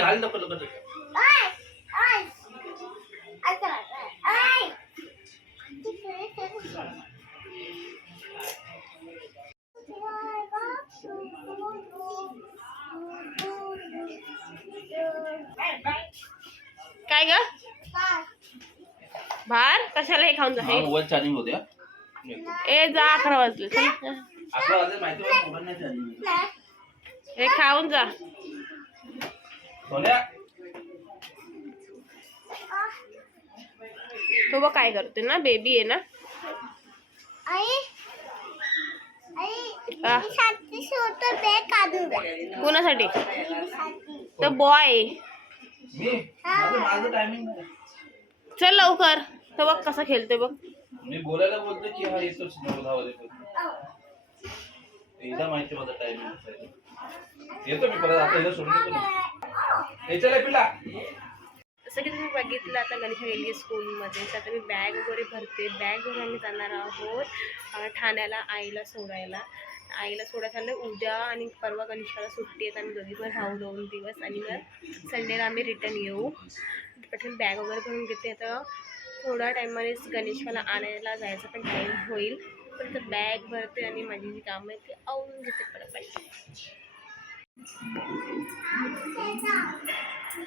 घाल काय ग? भार? कशाला हे खाऊन जा? मोबाईल चार्जिंग होते हा. ए जा अकरा वाजले. अकरा वाजले माहिती मोबाईल नाही हे खाऊन जा. तो बघ काय करते ना बेबी आहे ना. कोणासाठी? तर बॉय चल लवकर. तो बघ कसा खेळतोय बघ. मी बोलायला बोलतो की हा येतोच नऊ दहा वाजेपर्यंत एकदा माहिती माझा टायमिंग येतो मी परत आता हिला सोडून येतो ना याच्याला पिला जसं की तुम्ही बघितलं आता गणेश गेली स्कूलमध्ये तर आता मी बॅग वगैरे भरते. बॅग घेऊन आम्ही जाणार आहोत ठाण्याला आईला सोडायला. आईला सोडायला उद्या आणि परवा गणेशाला सुट्टी आहेत आम्ही दोघी पण राहू दोन दिवस. आणि मग संडेला आम्ही रिटर्न येऊ. पटकन बॅग वगैरे भरून घेते. तर थोड्या टायमानेच गणेशाला आणायला जायचा पण टाईम होईल. पण तर बॅग भरते आणि माझी जी कामं आहेत ती आवडून घेते परत पाहिजे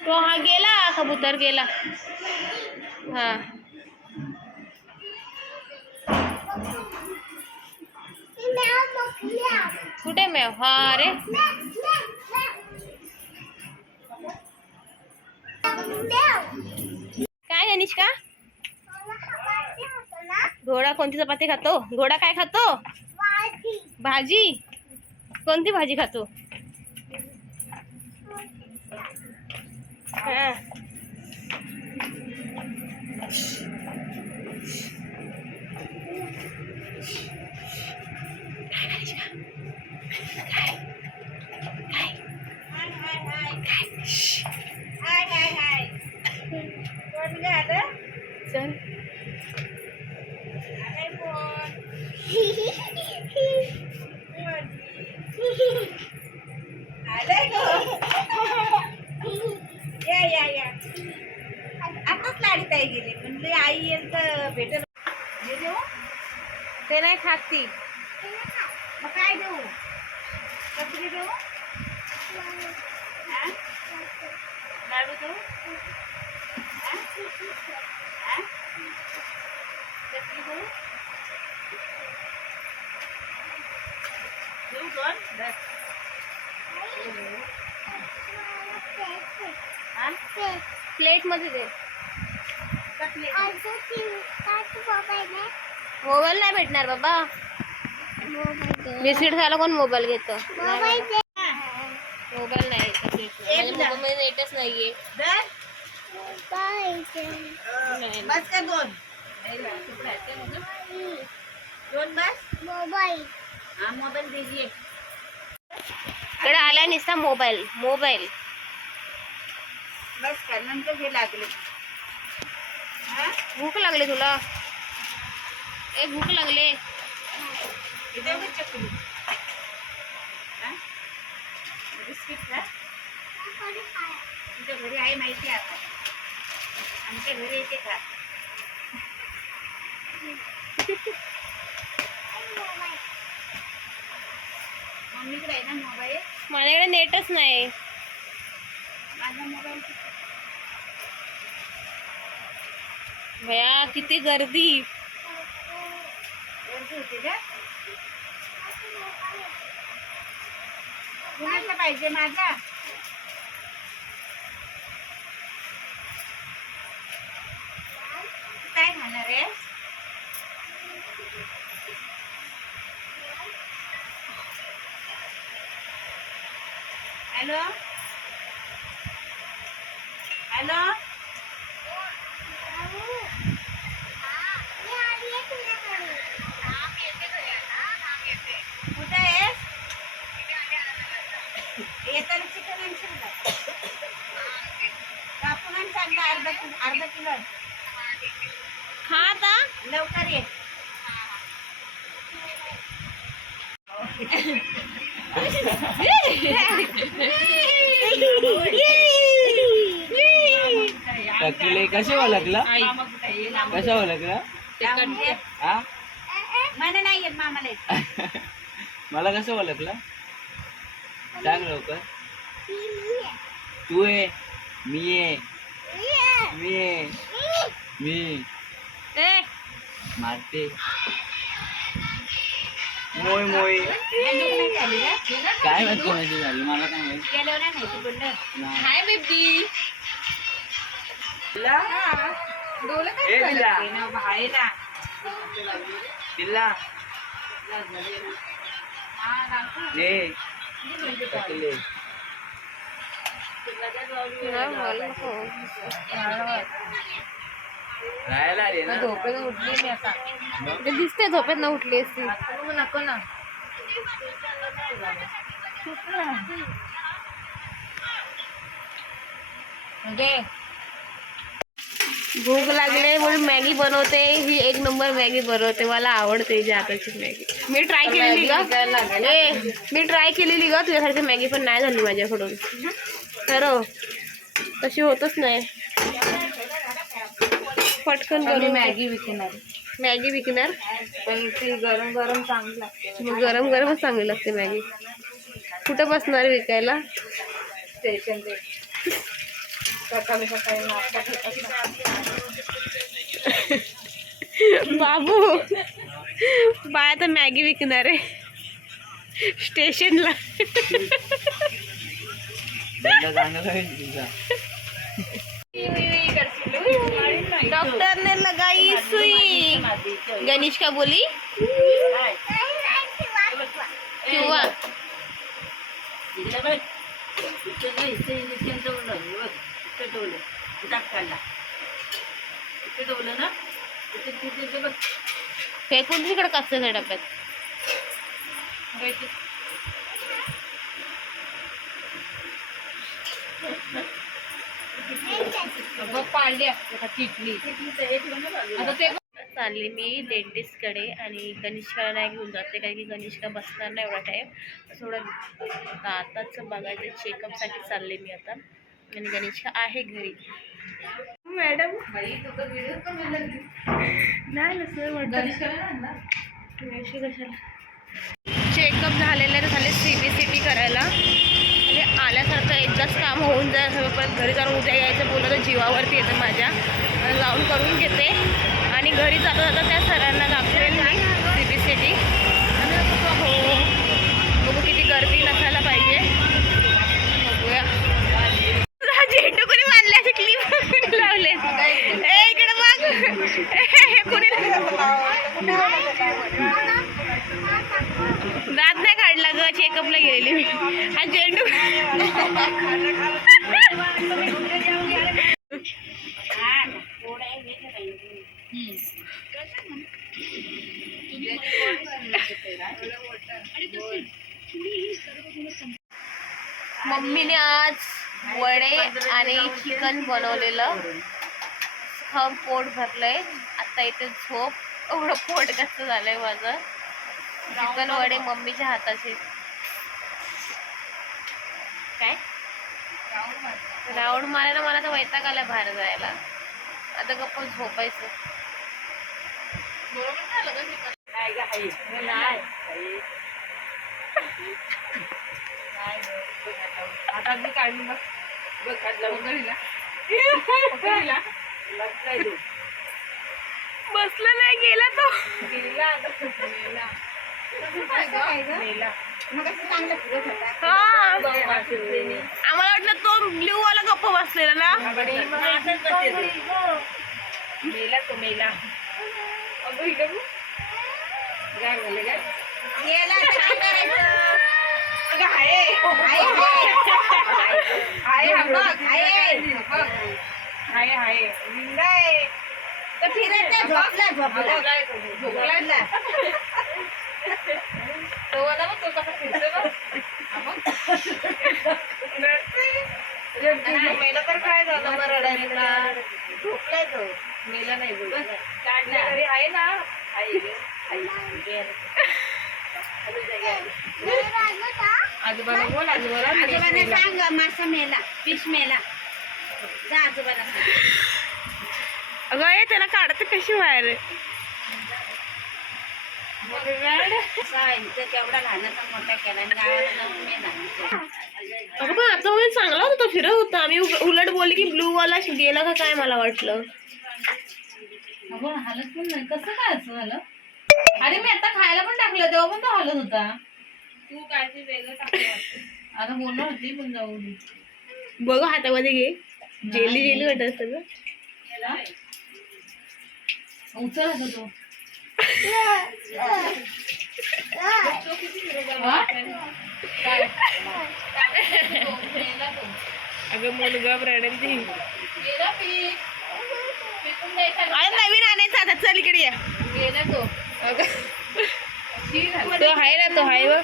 तो हा, गेला कबूतर, गेला. हा. कुठे मेव? हा, अरे. काय अनिष्का घोडा कोणती चपाती खातो? घोडा काय खातो? भाजी. कोणती भाजी खातो? हा प्लेटमध्ये दे. मोबाईल नाही भेटणार बाबा. बिस्किट खायला कोण मोबाईल घेतो? एक. मोबाईल नेटच नाहीये बस का दोन दोन बस। हा मोबाईल दीजिए। इकडे आला निसता मोबाईल मोबाईल बस का नंतर हे? लागले भूक लागली तुला ए भूक लागले हे? चकली बिस्किट का तुमच्या घरी आहे माहिती आहे आता आमच्या घरी येते का? मम्मीकडे आहे ना मोबाईल? माझ्याकडे नेटच नाही. माझा मोबाईल भया किती गर्दी. गर्दी होते का? कुणाचा पाहिजे माझा. काय खाणार आहे? हॅलो? हॅलो? कुठं आहेस? येताना चिकन आणशील का कापून आण चांगलं अर्धा किलो अर्धा किलो लवकर ये. टकले कसे ओळखला? कशा ओळखला? हा? मला नाही येत मामाला. मला कसं ओळखला? सांग लवकर. तू आहे मी आहे मी आहे मी. मारते मोय मोय यांनी नाही खाल्ली का? काय माहीत कोणाची झाली मला काय माहीत गेल्यावर नाही माहिती पडलं. नाही. हाय बेबी ए, बिल्ला. हे ना भाईला. पिल्ला ए टकले राहायला आले ना ते दिसते झोपेत ना उठली असती. नको ना. भूक लागले म्हणून मॅगी बनवते. ही एक नंबर मॅगी बनवते. मला आवडते हिच्या हाताची मॅगी. मी ट्राय केलेली ए मी ट्राय केलेली का तुझ्यासारखी मॅगी पण नाही झाली माझ्याकडून. खरं तशी होतच नाही. पटकन करून मॅगी विकणार. मॅगी विकणार? पण ती गरम गरम चांगली लागते. मग गरम गरमच चांगली लागते मॅगी. कुठं बसणार विकायला? स्टेशन ते सकाळी सकाळी नाश्ता बाबू बाय आता मॅगी विकणार आहे. स्टेशनला. चांगला तुझा. डॉक्टर ने लगाई सुई. गणेश का बोली. किंवा. फेकून तिकडे कच्च्याच्या डब्यात चालली मी डेंटिस्टकडे आणि गणेशकाला नाही घेऊन जाते कारण की गणेशका बसणार नाही एवढा टाईम थोडं दाताचं बघायचं चेकअपसाठी चालले मी आता. आणि गणेशका आहे घरी. मॅडम. नाही ना सर कशाला? चेकअप झालेलं झाले सी बी सी टी करायला. म्हणजे आल्यासारखं एकदाच काम होऊन जाईल सगळं परत घरी जाऊन उद्या यायचं बोललं तर जीवावरती येतं माझ्या. आणि जाऊन करून घेते. आणि घरी जाता जाता त्या सरांना दाखवेल मी सी बी सी टी हो बघू किती गर्दी नसायला पाहिजे बघूया तुला झेंडू कोणी मानले असे क्लिप लावले ए इकडे बघ हे कोणी दात नाही काढला ग चेकअपला गेलेली मी. हा चेंडू. मम्मीने आज वडे आणि चिकन बनवलेलं. खम पोट भरलंय. आता इथे झोप. एवढं पोट कसं झालंय माझं. चिकन वडे मम्मीच्या हाताचे काय? राऊंड मारायला मला तर वैताग आला बाहेर जायला. आता गप्प झोपायचं. आता मी काढून बघ. बघ काढला उघडीला बसलं नाही गेला तो. हा. आम्हाला वाटलं तो ब्ल्यू वाला गप्प बसलेला ना? मेला तो मेला. फिरत झोपला झोपला. झोपला. तो आता मग तो कसा मेला तर काय झालं मग रडायला झोपलाय तो मेला नाही काढल्या घरी आहे ना आई आई आजोबाला बोल आजोबाला आजोबाला सांग मासा मेला फिश मेला जा आजोबाला सांग अगं ये त्याला काढते कशी बाहेर? लहानाचा मोठा केला अगं पण आता वगैरे चांगला होता तो फिरत होता. आम्ही उलट बोलली की ब्लू वाला गेला का काय मला वाटलं. अगं हालत पण नाही. कसं काय असं झालं? अरे मी आता खायला पण टाकलं. तेव्हा पण तो हालत होता. तू काय ते वेगळं टाकलं आता बोलणार होती पण जाऊ दे. बघ हातामध्ये घे. जेली जेली वाटत असतं उचल आता तो. अगं मुलगा रडेल ती अरे नवीन आणायचा आता. चल इकडे या. तो तो आहे ना तो आहे बघ.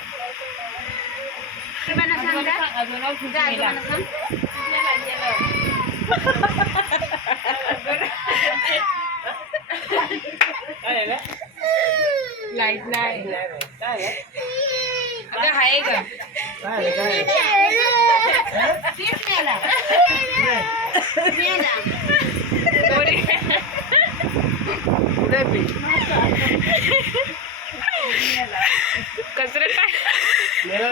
लाइट नाही अगं आहे? का कचरा काय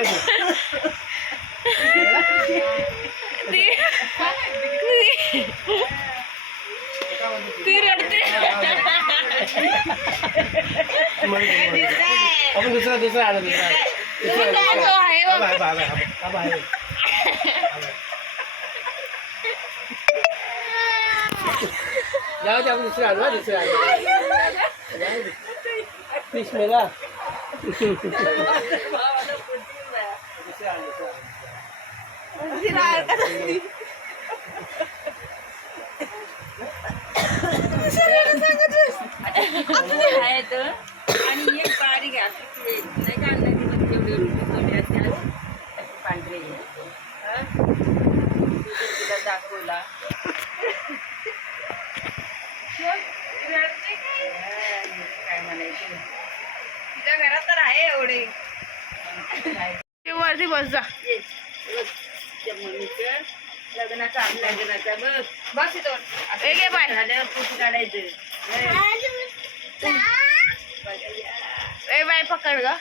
ती रडते. आपण दुसरा दुसरा आला दुसरा तो आहे बघ आबा, आबा, आबा, आबा आहे. जाऊ दे आपण दुसरा आणू हा, दुसरा आणू फिश मेला दुसरा आण, दुसरा आहेत. आणि एक बारीक आहे नाही का अंदाजे रुपये असतात पांढरे हं? तुला दाखवला. काय? म्हणायचं? तुझ्या घरात तर आहे एवढे. ते वरती बस जा. मम्मीचं लग्नाचा लग्नाचा. बघ बस इथं ए, घे बाय. झाल्यावर फोटो काढायचं. ए बाय पकड ग.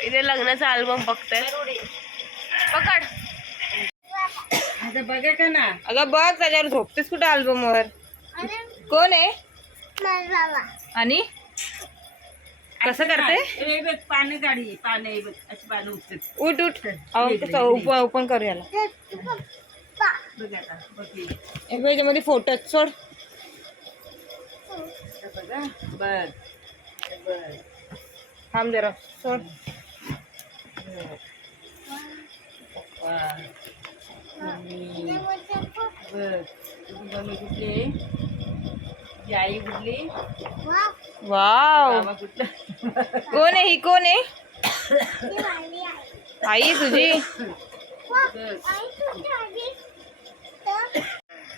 इथे लग्नाचा अल्बम बघते पकड. आता बघा का ना? अगं बघ त्याच्यावर झोपतेस कुठे अल्बम वर? कोण आहे? आणि? कसं करते? हे बघ पानं काढी पानं हे बघ अशी पानं उठतात उठ उठ. अहो, तसं ओपन ओपन करू याला. बघ. आता बघ हे. एक याच्यामध्ये फोटो सोड. आता बघा बर बर थांब जरा सोड. वा. मम्मी. बर तुझी मम्मी कुठली? तुझी आई कुठली वाव. बाबा कुठला? कोण आहे ही कोण आहे आई तुझी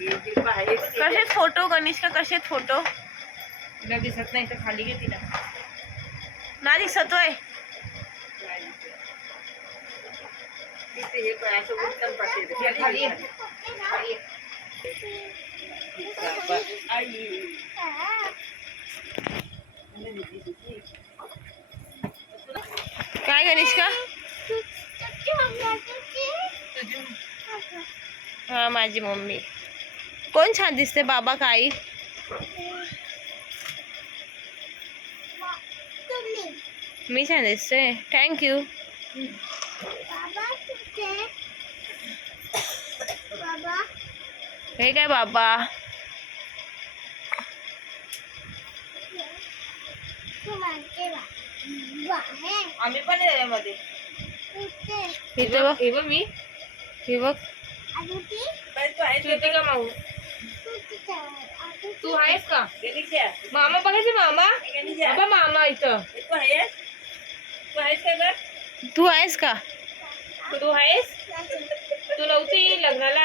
कसे फोटो कनिष्का कसे फोटो तुला दिसत नाही तर खाली घे तिला ना दिसतोय तिथे हे पण असं उचल पाठवते. हे खाली ये. खाली ये. बाबा, आई. काय कनिष्का हा, माझी मम्मी। कोण छान दिसते बाबा का आई? मी छान दिसते। थँक्यू हे काय बाबा? आम्ही पण आहे इथे. बघ हे बघ मी. हे बघ. श्रुती का माऊ? तू. आहेस का? मामा बघायचे मामा? बाबा मामा इथं. तू आहेस? का तू आहेस तू नव्हती लग्नाला?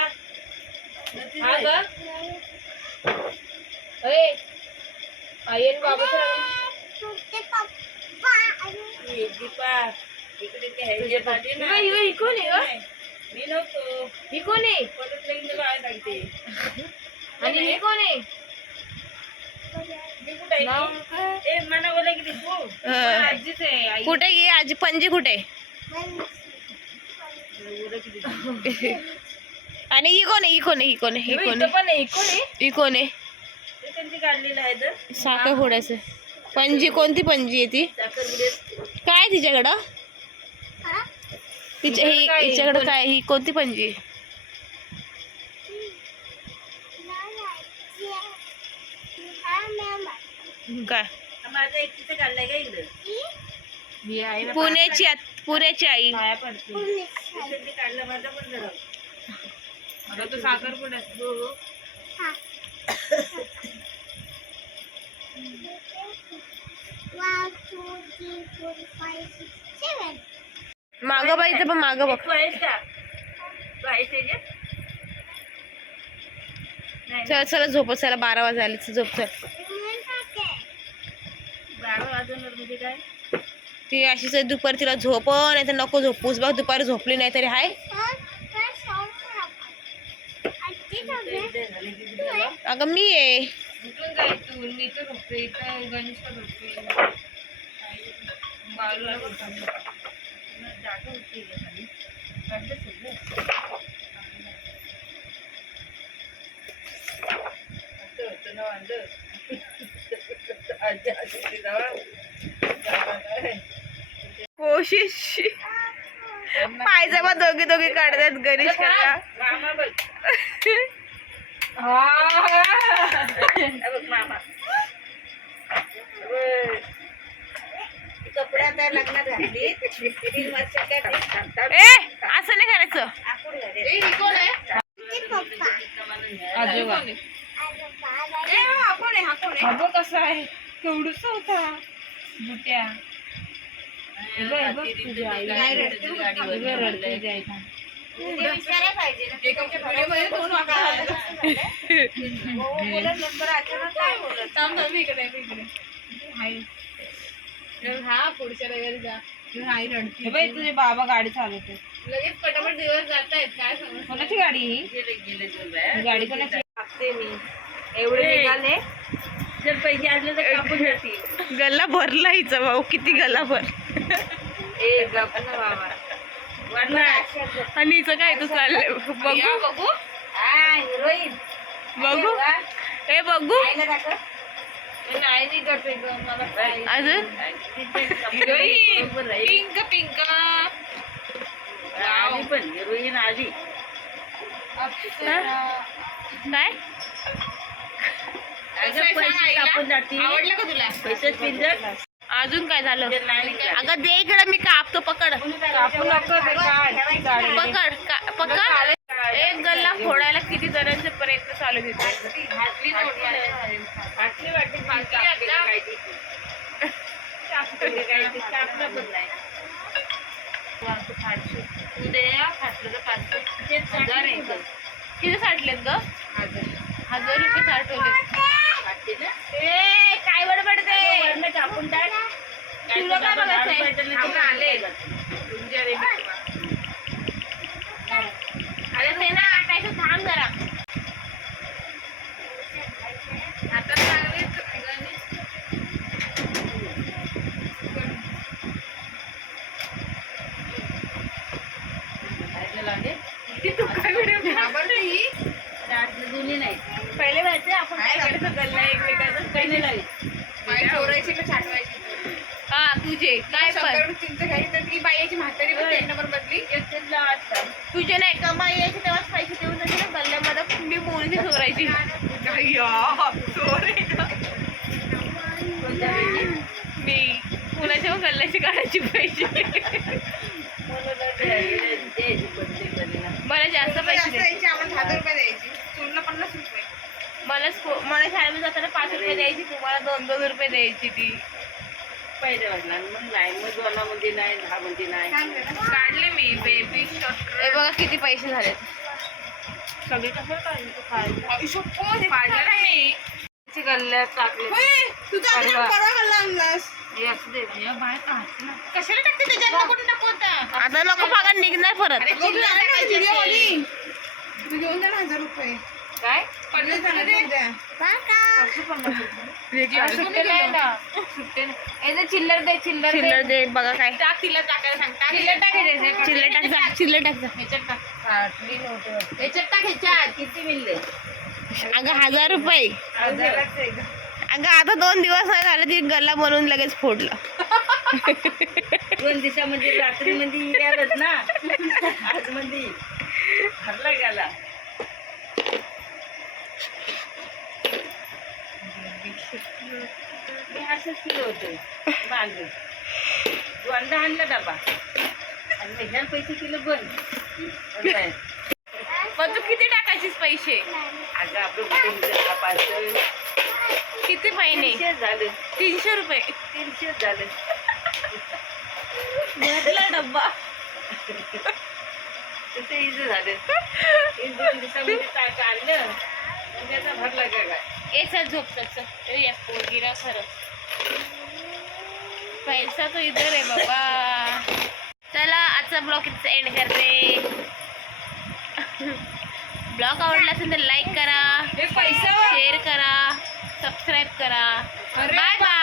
हा ग? अरे आणि ही कोण आहे ग मी नव्हतो ही कोण आहे परत लग्न बाहेर सांगते आणि हे कोण आहे मी कुठे नाव काय? ए मना बोला की तू अं, आजीच आहे आई कुठे गे? आजी पणजी कुठे? आणि ही कोण आहे? ही कोण आहे? ही कोण आहे? ही कोण आहे? ही कोण आहे? आहे ते त्यांची काढलेलं आहे तर. साखर फोडायचं पणजी कोणती पणजी आहे ती? काय तिच्याकडं तिच्या ही? हिच्याकडं काय? ही कोणती पणजी? काय ही पुण्याची आत- पुण्याची आई पाया पडते त्यांनी काढला माझा पण जरा आता तू साखर माग बाई इथं पण माग बघ. चल चला झोप चला बारा वाजायला चल, झोप चल. बारा वाजवणार म्हणजे काय? ती अशीच आहे, दुपारी तिला झोप नाही तर नको झोपूस बघ दुपारी झोपली नाही तरी हाय. अगं मी आहे. मी इथं बाळूला. जागा होती खाली. असं होतं ना वांदं. आजी आजी? कोशिश पायजमा दोघी दोघी काढतात गणेश करता मामा बघ बघ मामा बघ. कपडे आता लग्नात घातली तीन वर्षाच्या असं नाही करायचं घाले. ए, ही कोण आहे? आजोबा. हा बघ कसा आहे केवढूसा होता बुट्या बघ, हे बघ तुझी आई. नाही रडते हे हो, पुढच्या रविवारी जा. आई रडते. हे बघ तुझे बाबा गाडी चालवते. लगेच पटापट दिवस जात आहेत काय कोणाची गाडी? ही. गाडी कोणाची? टाकते मी. एवढे निघाले. जर पैसे असले तर कापून गल्ला भरला हिचा भाऊ किती गल्ला भर. ए गप ना बाबा वाटलं आणि हिचं काय तर चाललंय? बघू. बघू. हा हिरोईन. बघू. ए बघू. नाही नाही अजून? हिरोईन. Pink pink. आली पण हिरोईन आली. काय? आवडलं का तुला? पैसे पिंजर? अजून काय झालं? अगं दे इकडे मी कापतो पकड. पकड पकड. एक गल्ला फोडायला किती जणांचे प्रयत्न चालू. किती साठलेत ग? हजार. हजार रुपये साठवले वाटते ना ए काय बडबडते कापून टाक तुला काय बघायचंय? आपण आले. तुमच्या रे अरे ते ना आटायचं थांब जरा आता चांगले गणेश आवडलं ही आतलं दोन्ही नाही पहिले माहिती आपण काय करायचं गल्ला एकमेकाचं पहिले नाही बाई चोरायची का छाटवायची हा तुझे काय पण शंकर चिंच घ्यायची तर ती बाईची म्हातारी पण तीन नंबर बदली एकटेच वाजता तुझे नाही कमाई यायची तेव्हाच पैसे देऊन जायचे ना गल्ल्यामध्ये मी मुलगी चोरायची मी पुण्याच्या गल्ल्या कशी काढायची पैसे म्हणून द्यायची द्यायची प्रत्येकाने ना. मला जास्त पैसे जास्त दे द्यायची आपण दहा रुपये द्यायची चूरला पन्नास रुपये मला स्कू- मला शाळेमध्ये जाताना पाच रुपये द्यायची तुम्हाला दोन दोन रुपये द्यायची ती. पहिले वाटला. मग नाही मग दोनामध्ये नाही दहा मध्ये नाही? काढले मी बेबी हे बघा किती पैसे झालेत सगळी कसं काढली आई शप्पथ, हे काढलं ना मी. ची गल्ल्यात टाकले होय, तुझा परवा. आपण परवा. घालला आणलास. हे असू दे बाय काढते ना. कशाला टाकते? त्याच्यात नको टाकू आता. नको पागा निघणार परत. घेऊन हजार रुपये. काय? पन्नास झाले चिल्लर दे चिल्लर दे. चिल्लर दे बघा काय. टाक तिला टाकायला सांग. टाक. चिल्लर टाक ह्याच्यात. चिल्लर टाक. जा. चिल्लर टाक जा. ह्याच्यात टाक. फाटली नव्हती वाटत. ह्याच्यात टाक ह्याच्यात. किती मिळले? अगं हजार रुपये. अगं आता दोन दिवस नाही झाले ती गल्ला बनवून लगेच फोडलं. दोन दिवसामध्ये रात्री मध्ये ना. आज मध्ये हरला गेला. मी असंच केलं होतं. बांधून. तू अंडा आणला डबा. आणि मी ह्याला पैसे किलो बंद. पण तू किती टाकायचीस पैसे? अगं आपलं पाच किती महिने? झाले. तीनशे रुपये. तीनशे झाले. भरला डब्बा. तसे इझी झाले. दोन दिवसामध्ये टाक आणलं. आता भरला काय? ए चल झोप चल चल ए, या पोरगीला खरंच. पैसा तो इधर आहे बाबा. चला आजचा ब्लॉग इथं एंड करते. ब्लॉग आवडला असेल तर लाईक करा पैसा शेअर करा सबस्क्राईब करा. Bye bye